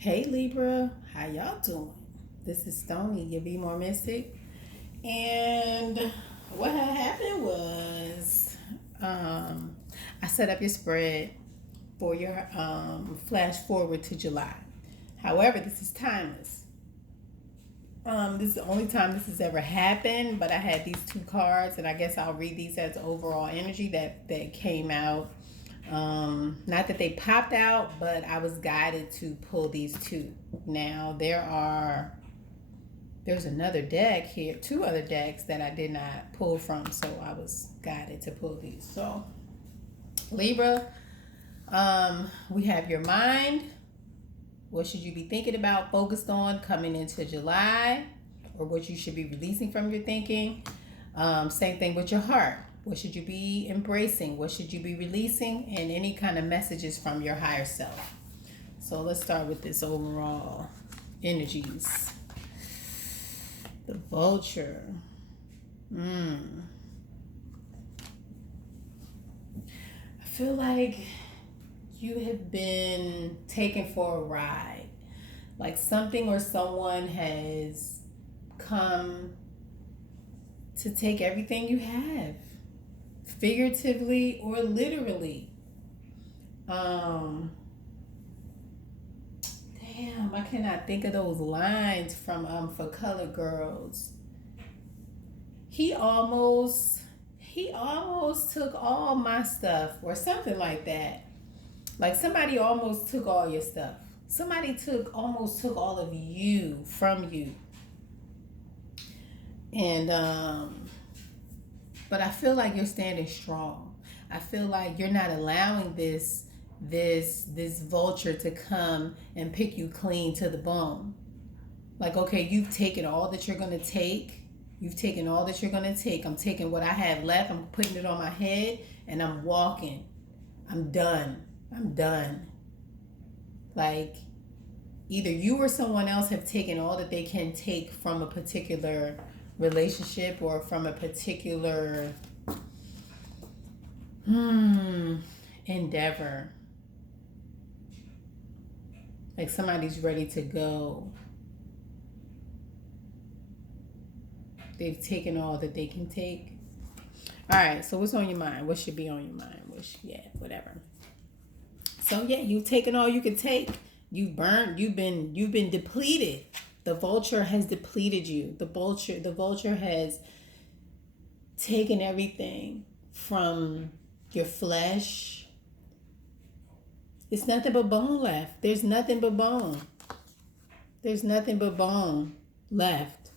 Hey Libra, how y'all doing? This is Stony, your Be More Mystic. And what had happened was I set up your spread for your flash forward to July. However, this is timeless. This is the only time this has ever happened, but I had these two cards, and I guess I'll read these as overall energy that came out. Not that they popped out, but I was guided to pull these two. Now there's another deck here, two other decks that I did not pull from, so I was guided to pull these. So Libra, we have your mind. What should you be thinking about, focused on coming into July, or what you should be releasing from your thinking? Same thing with your heart. What should you be embracing? What should you be releasing? And any kind of messages from your higher self. So let's start with this overall energies. The vulture. I feel like you have been taken for a ride. Like something or someone has come to take everything you have, figuratively or literally. Damn, I cannot think of those lines from For Color Girls. He almost he almost took all my stuff or something like that. Like somebody almost took all your stuff. Somebody almost took all of you from you. And but I feel like you're standing strong. I feel like you're not allowing this vulture to come and pick you clean to the bone. Like, okay, you've taken all that you're going to take. You've taken all that you're going to take. I'm taking what I have left. I'm putting it on my head and I'm walking. I'm done. I'm done. Like, either you or someone else have taken all that they can take from a particular relationship or from a particular endeavor. Like somebody's ready to go. They've taken all that they can take. All right, so what's on your mind? What should be on your mind? Whatever. So yeah, you've taken all you could take. You've burned. You've been depleted. The vulture has depleted you. The vulture has taken everything from your flesh. It's nothing but bone left. There's nothing but bone. There's nothing but bone left.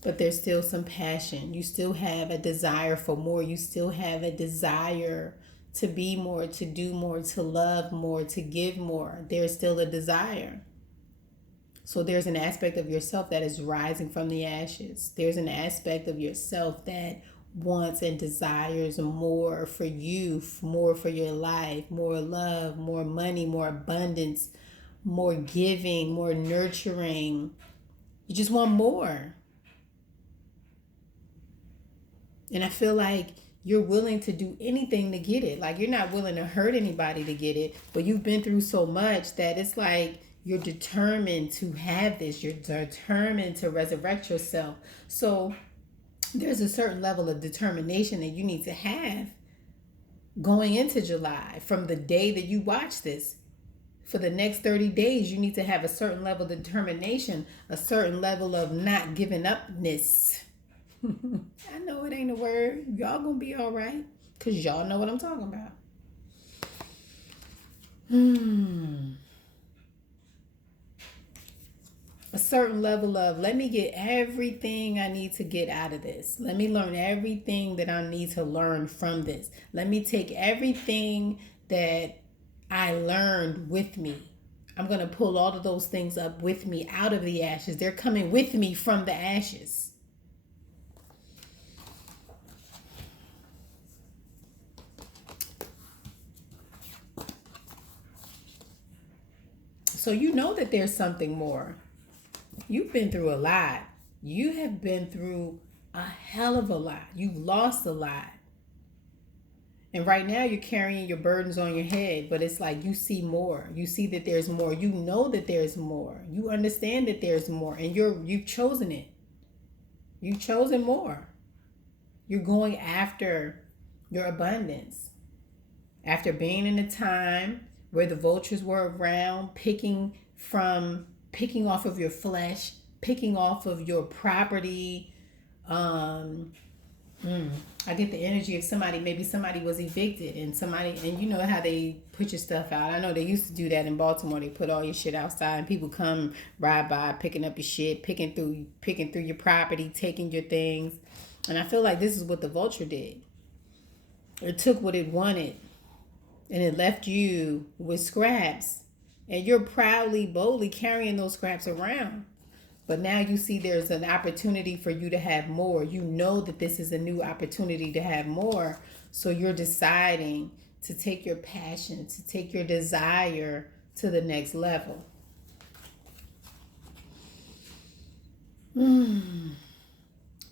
But there's still some passion. You still have a desire for more. You still have a desire to be more, to do more, to love more, to give more. There's still a desire. So there's an aspect of yourself that is rising from the ashes. There's an aspect of yourself that wants and desires more for you, more for your life, more love, more money, more abundance, more giving, more nurturing. You just want more. And I feel like you're willing to do anything to get it. Like you're not willing to hurt anybody to get it, but you've been through so much that it's like you're determined to have this. You're determined to resurrect yourself. So there's a certain level of determination that you need to have going into July. From the day that you watch this, for the next 30 days, you need to have a certain level of determination, a certain level of not giving upness. I know it ain't a word. Y'all gonna be all right, because y'all know what I'm talking about. A certain level of, let me get everything I need to get out of this. Let me learn everything that I need to learn from this. Let me take everything that I learned with me. I'm going to pull all of those things up with me out of the ashes. They're coming with me from the ashes. So you know that there's something more. You've been through a lot. You have been through a hell of a lot. You've lost a lot. And right now you're carrying your burdens on your head, but it's like you see more. You see that there's more. You know that there's more. You understand that there's more, and you've chosen it. You've chosen more. You're going after your abundance. After being in a time where the vultures were around, picking off of your flesh, picking off of your property. I get the energy of somebody, maybe somebody was evicted and you know how they put your stuff out. I know they used to do that in Baltimore. They put all your shit outside and people come ride by, picking up your shit, picking through your property, taking your things. And I feel like this is what the vulture did. It took what it wanted and it left you with scraps. And you're proudly, boldly carrying those scraps around. But now you see there's an opportunity for you to have more. You know that this is a new opportunity to have more. So you're deciding to take your passion, to take your desire to the next level.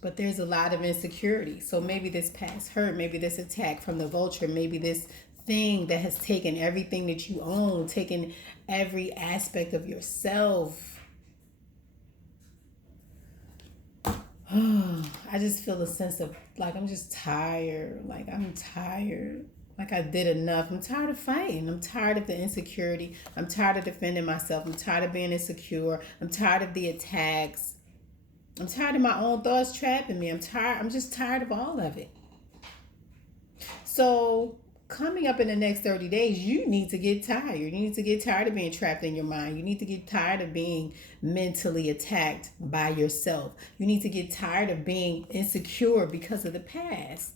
But there's a lot of insecurity. So maybe this past hurt, maybe this attack from the vulture, maybe this thing that has taken everything that you own, taken every aspect of yourself. I just feel a sense of like I'm just tired. Like I'm tired. Like I did enough. I'm tired of fighting. I'm tired of the insecurity. I'm tired of defending myself. I'm tired of being insecure. I'm tired of the attacks. I'm tired of my own thoughts trapping me. I'm just tired of all of it. So coming up in the next 30 days, you need to get tired. You need to get tired of being trapped in your mind. You need to get tired of being mentally attacked by yourself. You need to get tired of being insecure because of the past.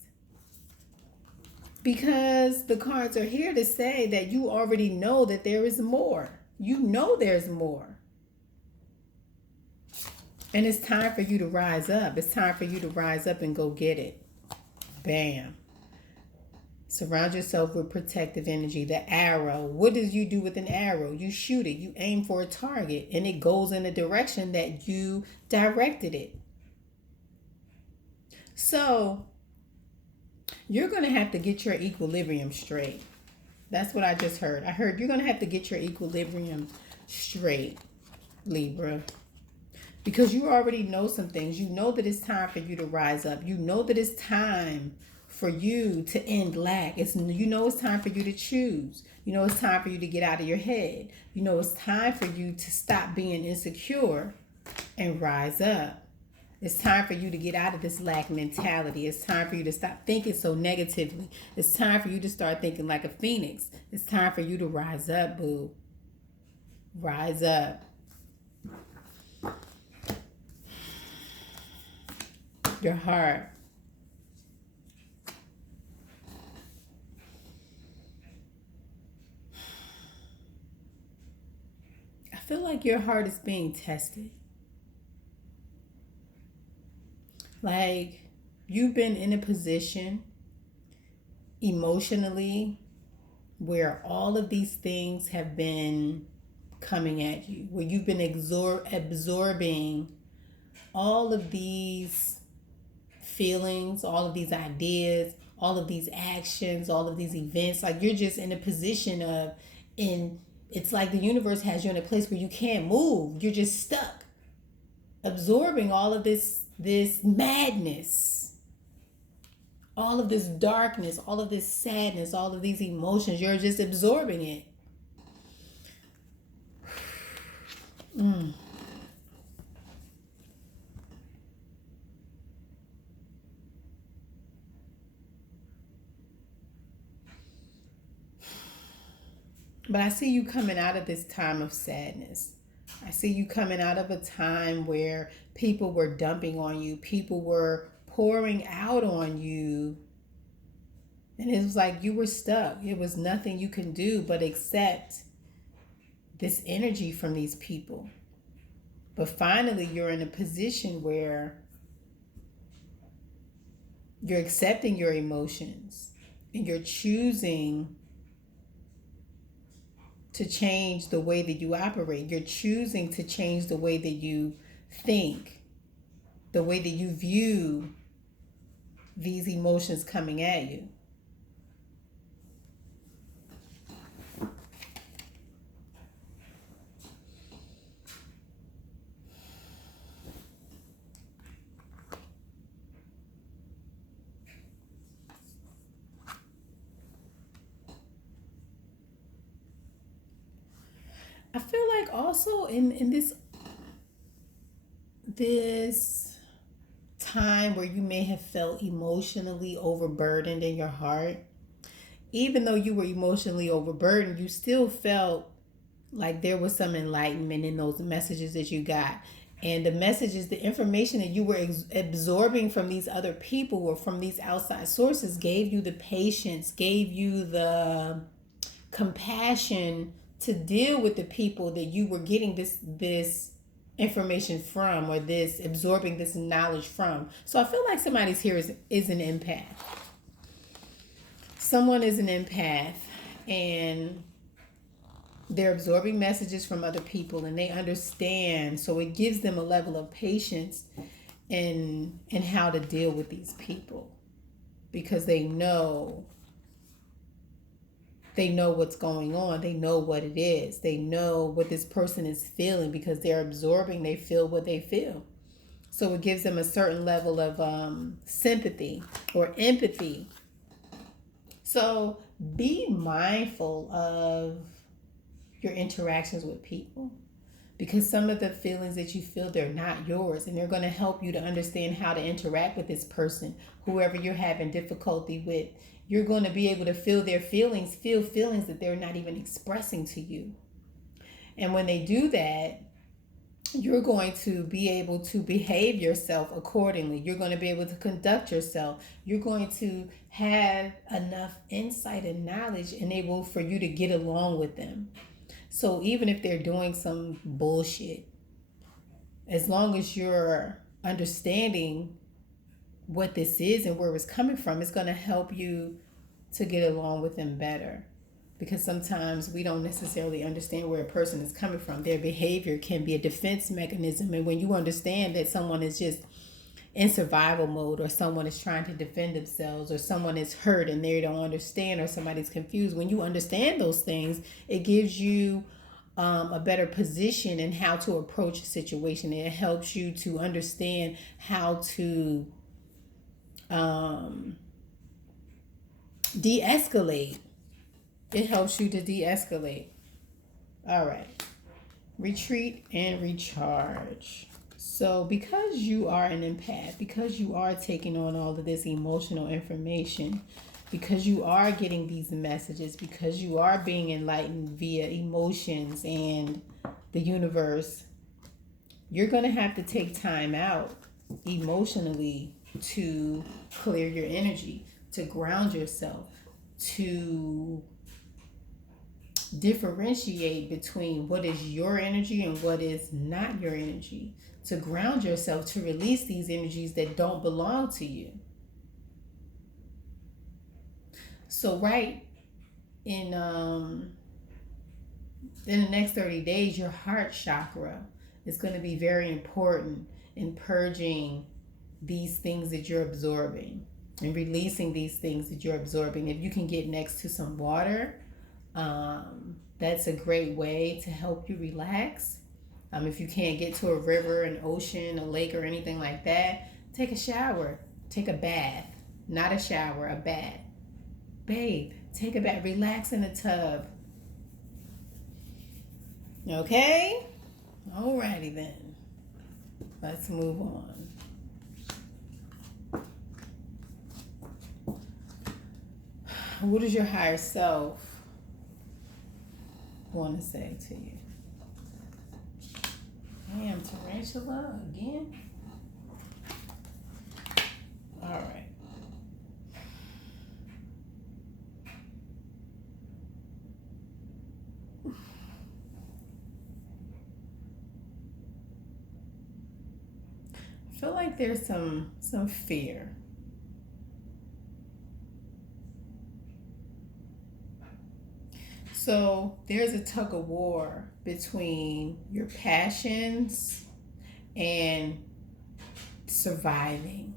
Because the cards are here to say that you already know that there is more. You know there's more. And it's time for you to rise up. It's time for you to rise up and go get it. Bam. Surround yourself with protective energy. The arrow. What does you do with an arrow? You shoot it. You aim for a target. And it goes in the direction that you directed it. So, you're going to have to get your equilibrium straight. That's what I just heard. I heard you're going to have to get your equilibrium straight, Libra. Because you already know some things. You know that it's time for you to rise up. You know that it's time for you to end lack. You know it's time for you to choose. You know it's time for you to get out of your head. You know it's time for you to stop being insecure and rise up. It's time for you to get out of this lack mentality. It's time for you to stop thinking so negatively. It's time for you to start thinking like a phoenix. It's time for you to rise up, boo. Rise up. Your heart. I feel like your heart is being tested. Like you've been in a position emotionally where all of these things have been coming at you, where you've been absorbing all of these feelings, all of these ideas, all of these actions, all of these events. Like you're just in a position of, it's like the universe has you in a place where you can't move. You're just stuck, absorbing all of this madness, all of this darkness, all of this sadness, all of these emotions. You're just absorbing it. But I see you coming out of this time of sadness. I see you coming out of a time where people were dumping on you. People were pouring out on you. And it was like you were stuck. It was nothing you can do but accept this energy from these people. But finally, you're in a position where you're accepting your emotions and you're choosing to change the way that you operate. You're choosing to change the way that you think, the way that you view these emotions coming at you. also in this time where you may have felt emotionally overburdened in your heart, even though you were emotionally overburdened, you still felt like there was some enlightenment in those messages that you got. And the messages, the information that you were absorbing from these other people or from these outside sources gave you the patience, gave you the compassion to deal with the people that you were getting this information from, or this absorbing this knowledge from. So I feel like somebody's here is an empath. Someone is an empath, and they're absorbing messages from other people, and they understand. So it gives them a level of patience in how to deal with these people, because they know what's going on. They know what it is. They know what this person is feeling, because they're absorbing. They feel what they feel. So it gives them a certain level of sympathy or empathy. So be mindful of your interactions with people, because some of the feelings that you feel, they're not yours, and they're going to help you to understand how to interact with this person, whoever you're having difficulty with. You're going to be able to feel their feelings, feel feelings that they're not even expressing to you. And when they do that, you're going to be able to behave yourself accordingly. You're going to be able to conduct yourself. You're going to have enough insight and knowledge enabled for you to get along with them. So even if they're doing some bullshit, as long as you're understanding what this is and where it's coming from, it's going to help you to get along with them better. Because sometimes we don't necessarily understand where a person is coming from. Their behavior can be a defense mechanism. And when you understand that someone is just in survival mode, or someone is trying to defend themselves, or someone is hurt and they don't understand, or somebody's confused, when you understand those things, it gives you a better position in how to approach a situation. It helps you to understand how to de-escalate. It helps you to de-escalate. All right. Retreat and recharge. So because you are an empath, because you are taking on all of this emotional information, because you are getting these messages, because you are being enlightened via emotions and the universe, you're going to have to take time out emotionally to clear your energy, to ground yourself, to differentiate between what is your energy and what is not your energy, to ground yourself, to release these energies that don't belong to you. So right in the next 30 days, your heart chakra is going to be very important in purging these things that you're absorbing and releasing these things that you're absorbing. If you can get next to some water, that's a great way to help you relax. If you can't get to a river, an ocean, a lake, or anything like that, take a shower, take a bath. Not a shower, a bath. Babe, take a bath, relax in the tub. Okay? Alrighty then. Let's move on. What does your higher self want to say to you? Damn, tarantula again? All right. I feel like there's some fear. So there's a tug of war between your passions and surviving.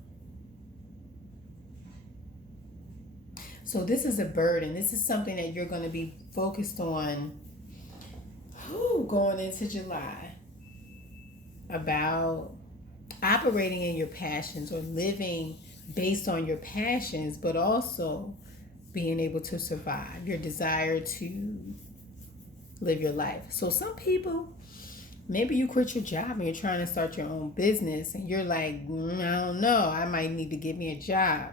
So this is a burden. This is something that you're going to be focused on going into July, about operating in your passions or living based on your passions, but also being able to survive, your desire to live your life. So some people, Maybe you quit your job and you're trying to start your own business and you're like, I don't know, I might need to get me a job.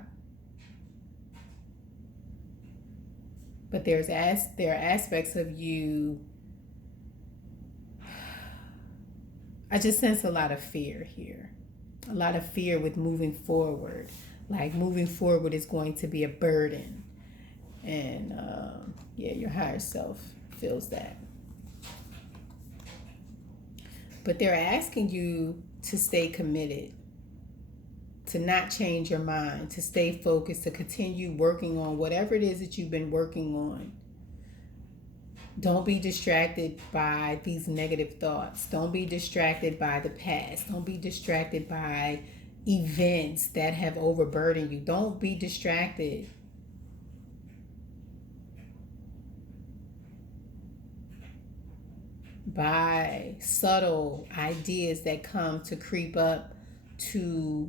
But there are aspects of you. I just sense a lot of fear here. A lot of fear with moving forward. Like moving forward is going to be a burden. And yeah, your higher self feels that. But they're asking you to stay committed, to not change your mind, to stay focused, to continue working on whatever it is that you've been working on. Don't be distracted by these negative thoughts. Don't be distracted by the past. Don't be distracted by events that have overburdened you. Don't be distracted by subtle ideas that come to creep up to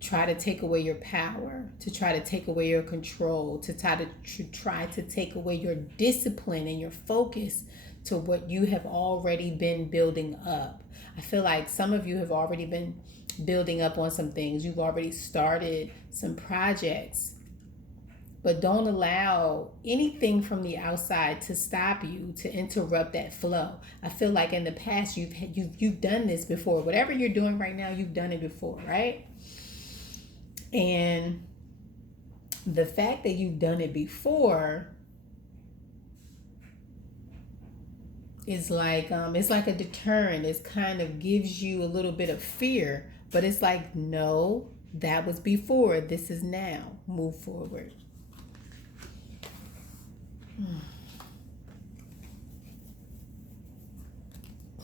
try to take away your power, to try to take away your control, to try to take away your discipline and your focus to what you have already been building up. I feel like some of you have already been building up on some things. You've already started some projects. But don't allow anything from the outside to stop you, to interrupt that flow. I feel like in the past you've done this before. Whatever you're doing right now, you've done it before, right? And the fact that you've done it before is like it's like a deterrent. It kind of gives you a little bit of fear, but it's like, no, that was before. This is now. Move forward.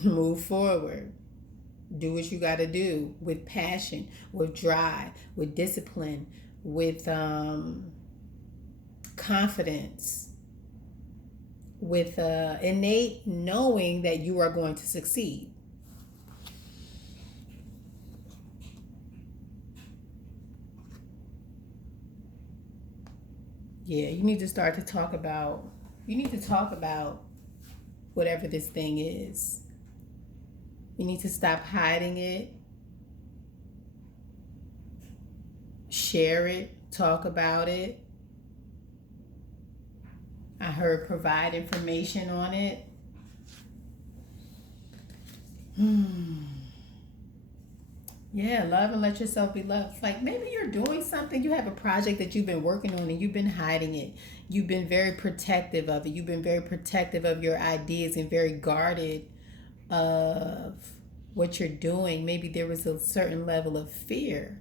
Move forward. Do what you got to do with passion, with drive, with discipline, with confidence, with innate knowing that you are going to succeed. Yeah, you need to talk about whatever this thing is. You need to stop hiding it. Share it. Talk about it. I heard provide information on it. Yeah, love and let yourself be loved. Like maybe you're doing something, you have a project that you've been working on and you've been hiding it. You've been very protective of it. You've been very protective of your ideas and very guarded of what you're doing. Maybe there was a certain level of fear.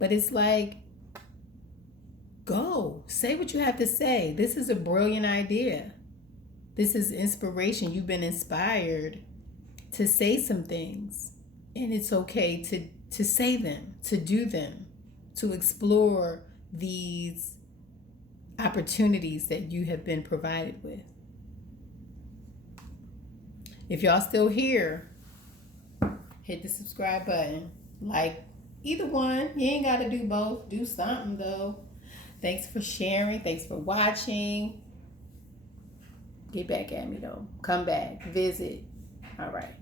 But it's like, go. Say what you have to say. This is a brilliant idea. This is inspiration. You've been inspired to say some things. And it's okay to say them, to do them, to explore these opportunities that you have been provided with. If y'all still here, hit the subscribe button. Like either one. You ain't got to do both. Do something though. Thanks for sharing. Thanks for watching. Get back at me though. Come back. Visit. All right.